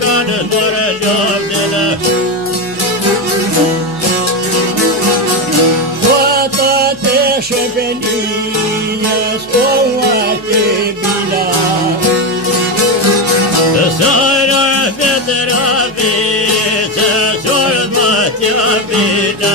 kanë zore ljoftin. Ata të shëpënijës o ati bila. Sara vetra vise sorë matja bila.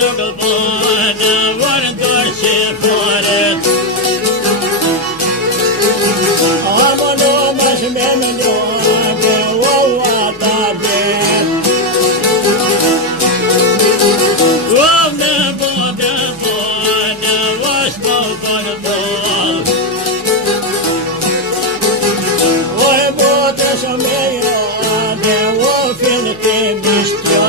Never get rogë bërë, vërë dorë që përët. Amo në më shme më njërë, o ata bërë. O në bërë bërë, vësh më bërë bërë. O e bërë shme njërë, o fjellë të mishtja.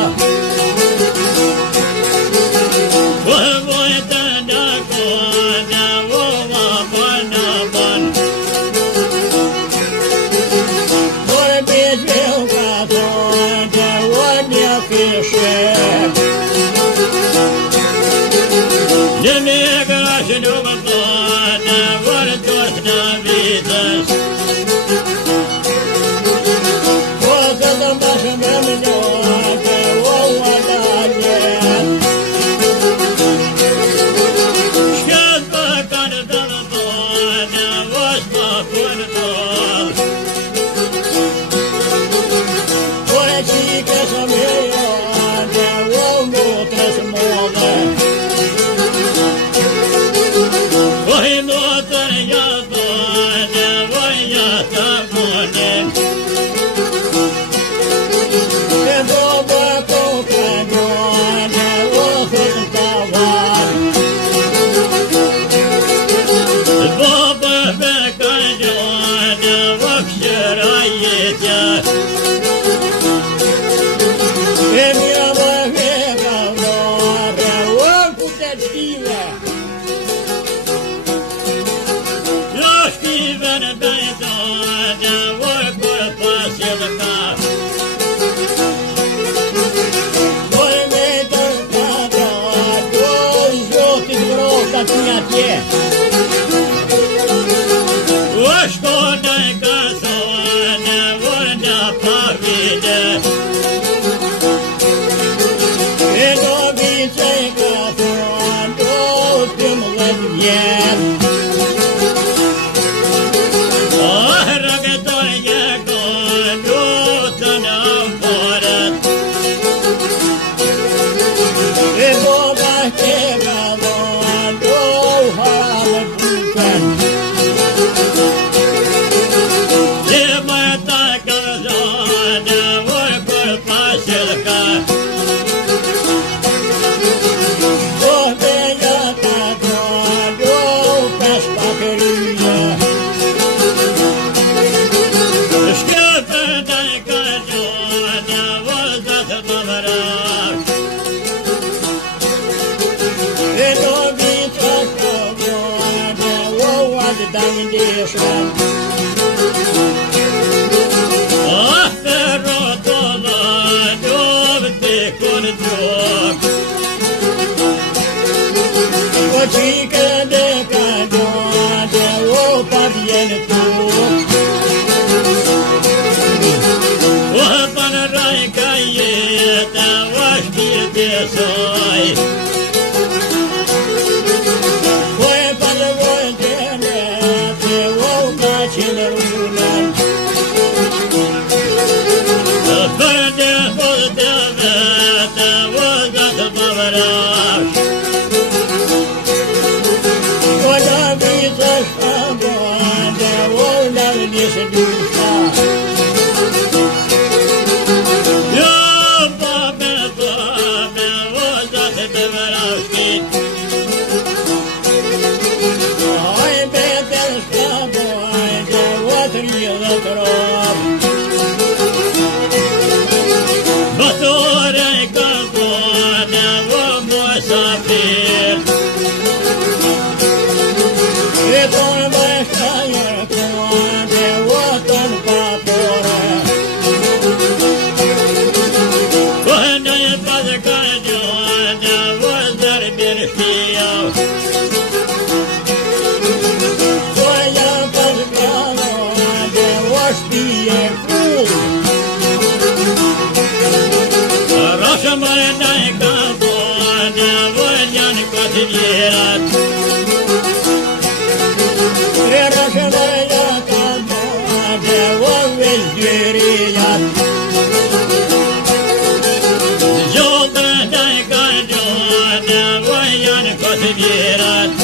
janë kote vjerat.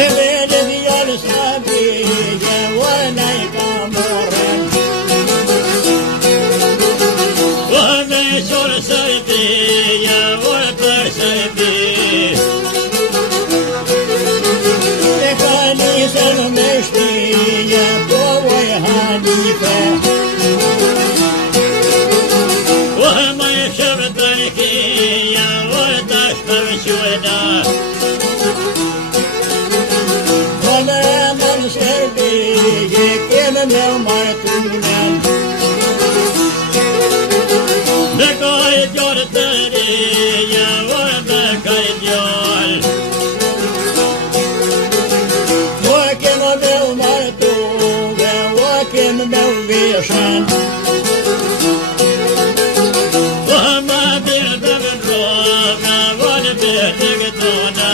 E vede vjallë s'nabije, vëna I ka morën. O me qërë sërbije, o për sërbije. E ka nisën me shtije, po voj Hanife. O me shërbë të rëkija, o të shpërë qëda. Në Serbije kemë me martunen. Me kaj gjorë të rije, o me kaj gjorë. O kemë me martuve, o kemë me vishen. O me birë të vëndrove, o në birë të gëtona.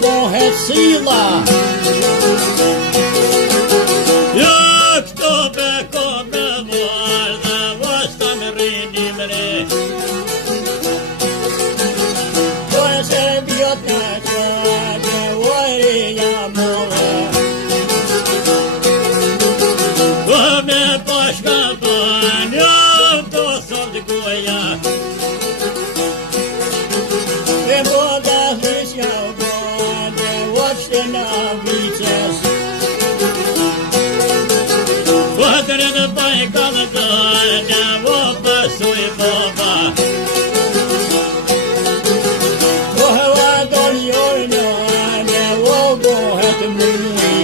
Bohet sila Ja këto beko me vardha Vasta me rini mre Po e se bjot në qëtë Vajri jamove Po me pashka banjo Po sot goja E boda hlisja në vices Vëtër në bajkallë dërnë Vë pësuj boba Vëhëva don jornë Vë bohet mëni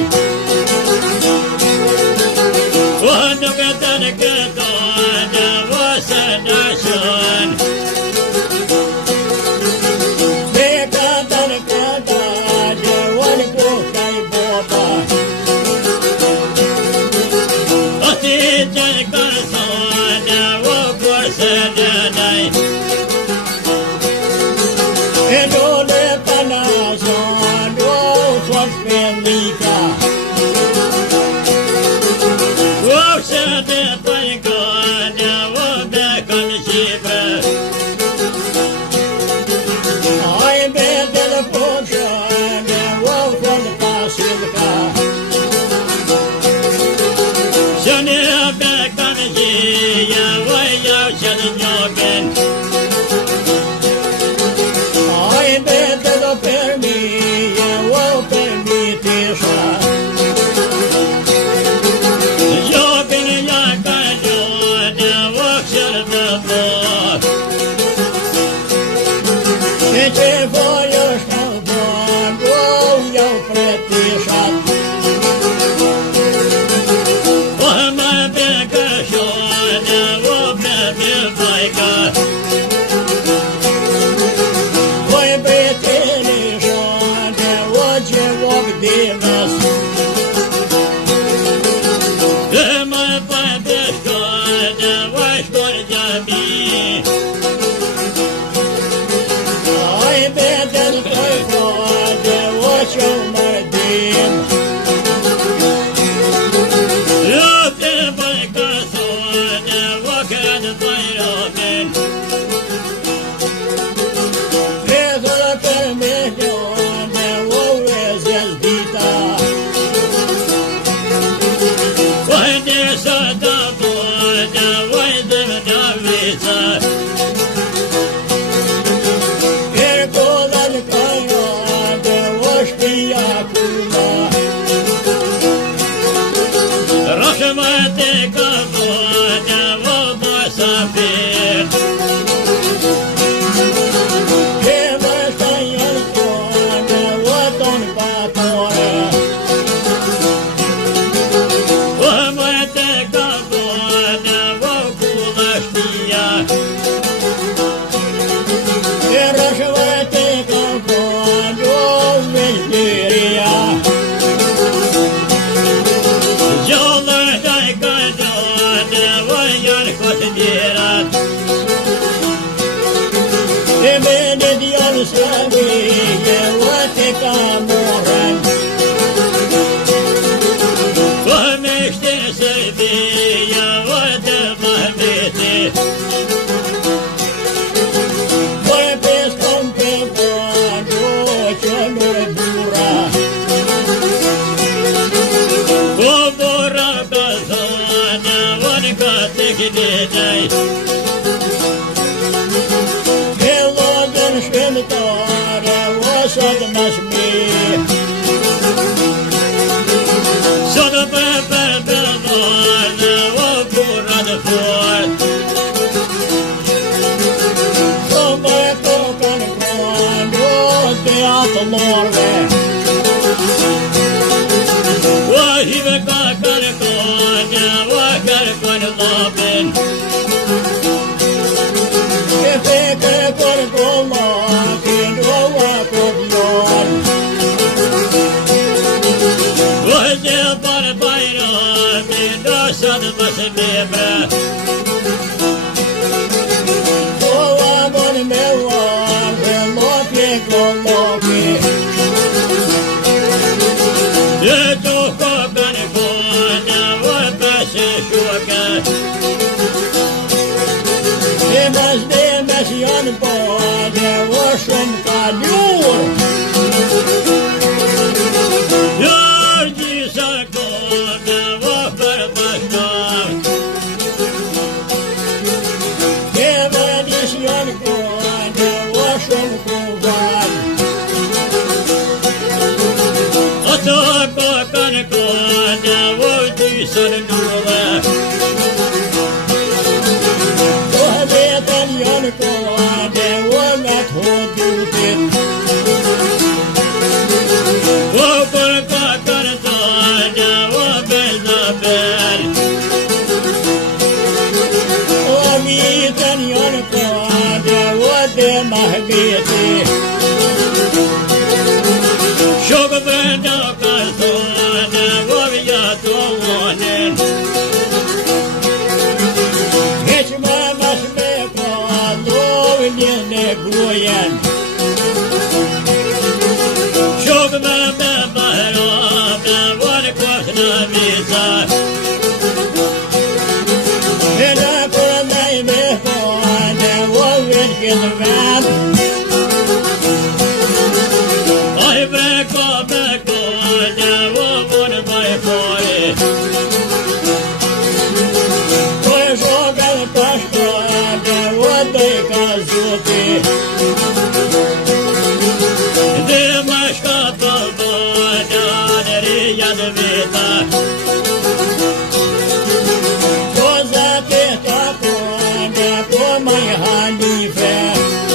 Vë nuk e të në këtonë Vë së në shënë sa të bojnë vajzëm në vica. Kërkollën kajade o shpia kula. Rashma të ka bojnë vë safir. Cosa te tapone, come Hanife.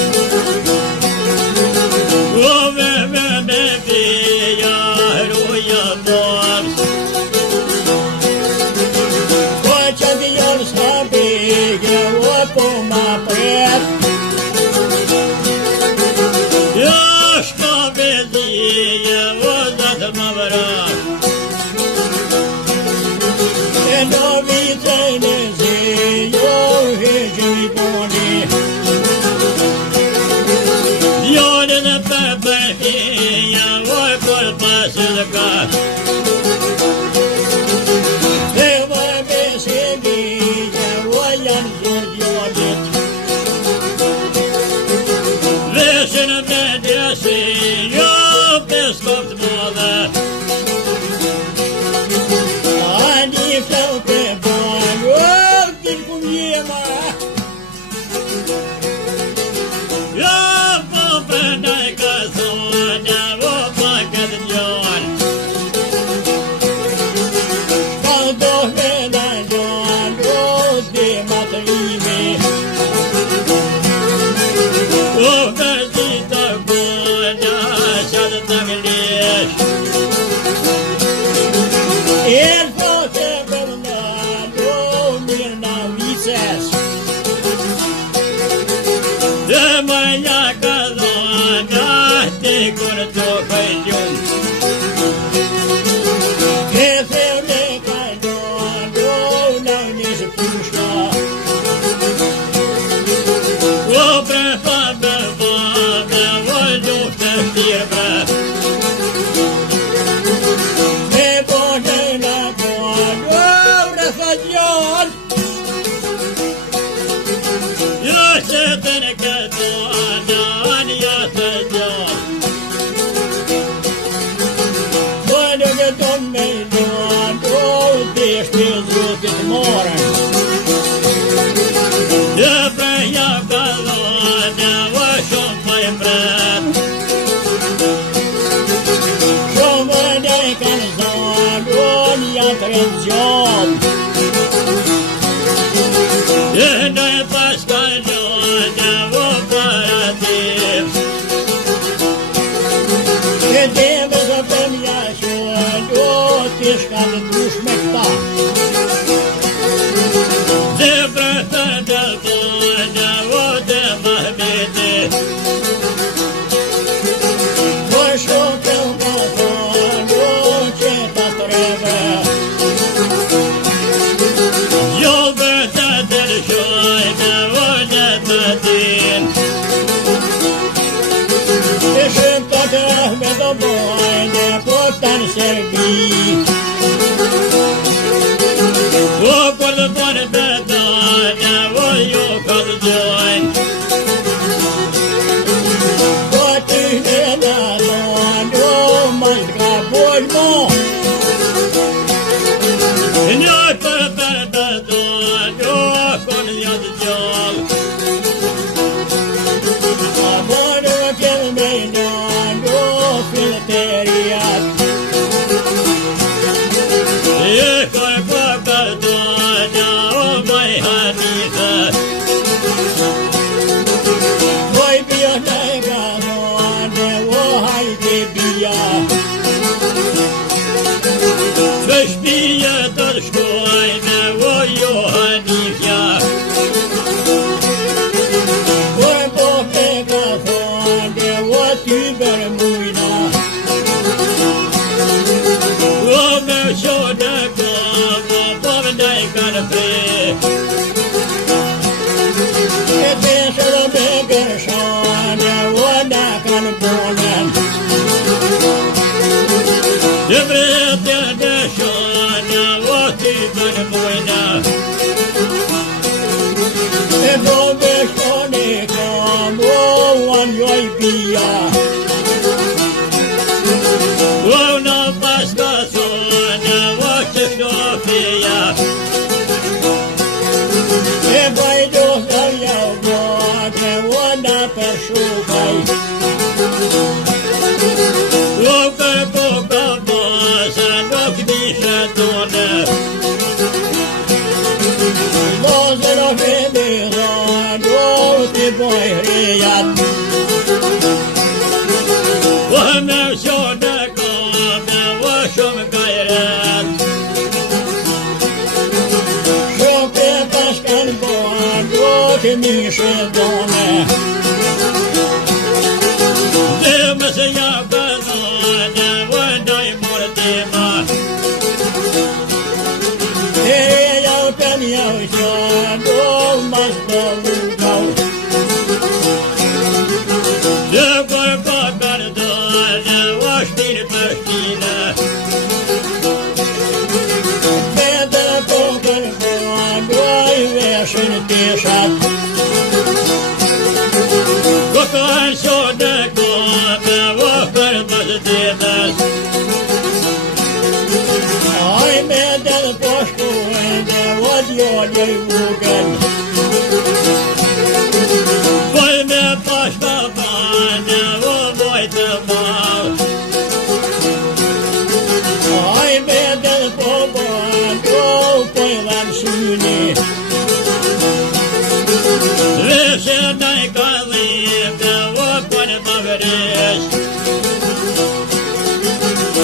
tha gjallë. Jo që të në këto anan jo të gjallë. Po nuk e do me luan, o të shpil zotit morën. Dhe preja kalone o shumë më i mbret. Shumë dhe i kanë zonë, unë janë të rëgjallë. Dhe në e pas kalone o paratim. E deve zë për mja qënë, o të shkanë të dush me këta. Dhe brëtën dhe bojnë o dhe Mahmeti. Po shumë të më thonë, o që të të reve. Jo brëtën dhe lëshojnë o në të din. E shumë të të me do bojnë, po të në Serbi. O për të bojnë bedojnë o jo këtë gjojnë. Po të në në thonë, o më shka bojnë mo. Një për bedojnë o kënë jatë gjallë. A bojnë më kjellë me nënë, o filteriat. E kërë bedojnë o maj Hanife. Poi bia dai galone, o hajde bia. Shpije të shkojnë o jo Hanifja. Poi po me galone, o ty bermujna. O me shone kama po me ndaj kanë pre. E te shëllë me gërshane, o na kanë bonen. Dhe vretja në shone o ty kanë mujna. E do me shone kam, o anjoj bia. O në pas ka thonë o që shofia. E bajdo dhe jau bote, o na për shukaj. O kërë po ka basa nuk mishe tonë. Mozë në vende dhanë, o të boj rejat. O me shone kame o shumë kajret. Shoke pashkan bojnë, o të mishe done. Dhe mëse ja këllone o ndaj mërtima. E jau të mjau qanë, o mas të lukau. Dhe kërë ka kërdone o shtinë për shtinë. Vete po kërkon, o i veshën të shat. O kanë shone kame o kërë mëzdetës. Ai me del po shkojnë, o djolje i vugën. Voj me pashka bane o voj të malë. Ai me del po bojnë, o pojlem syni. Veshe ndaj kallive o kone më vëresh.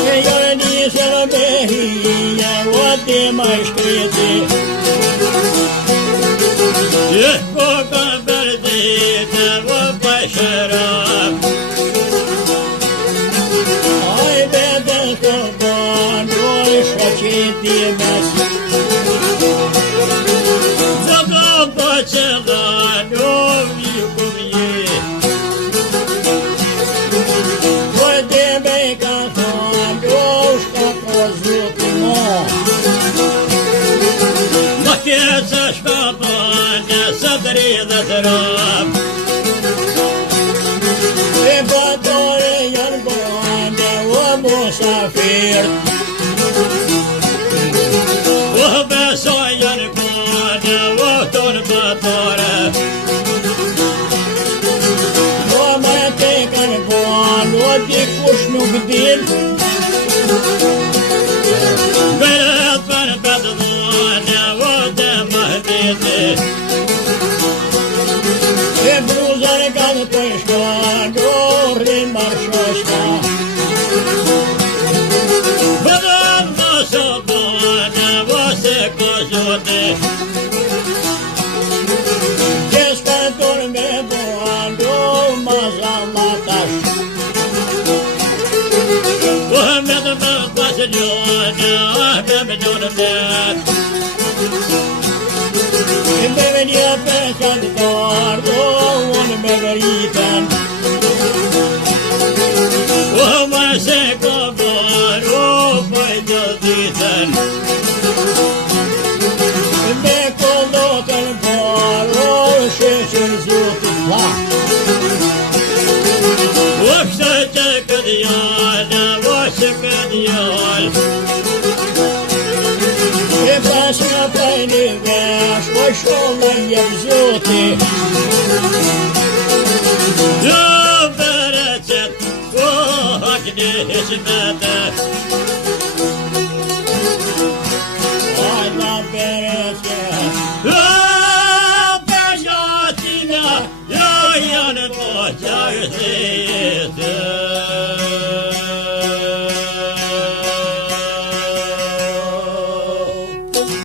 E jërë njësër me hije, o të më shkreti. Që po kanë bërdite o pashërap. Ai me del po bojnë, o i shqeti mes. Zë ka po qëllan o vju këmje. O të me ka thonë, o shka po zotë mo. dhe të rap. E batore janë bande o musafir. O besoj janë bande o tonë batore. O me te kanë bande o dikush nuk din. Beret për betë dhone o dhe Mahmeti. E bluzën kanë të shkon o rrin marshashka. Bëdëm në sobane o se kozote. Gjes këtur me bande o mazallatash. O me të më pasë njone, me me njone mlet. E me venja për qatë tardo, unë me veritën. O më se këmër, o pëj të ditën. Me kollotën par, o sheqër zotit la. O kështë që këtë jale, o që këtë jale. E pas nga për një vesh, o shollë jep zoti. Do bereqet, o hakni hizmete. Ajna bereqet,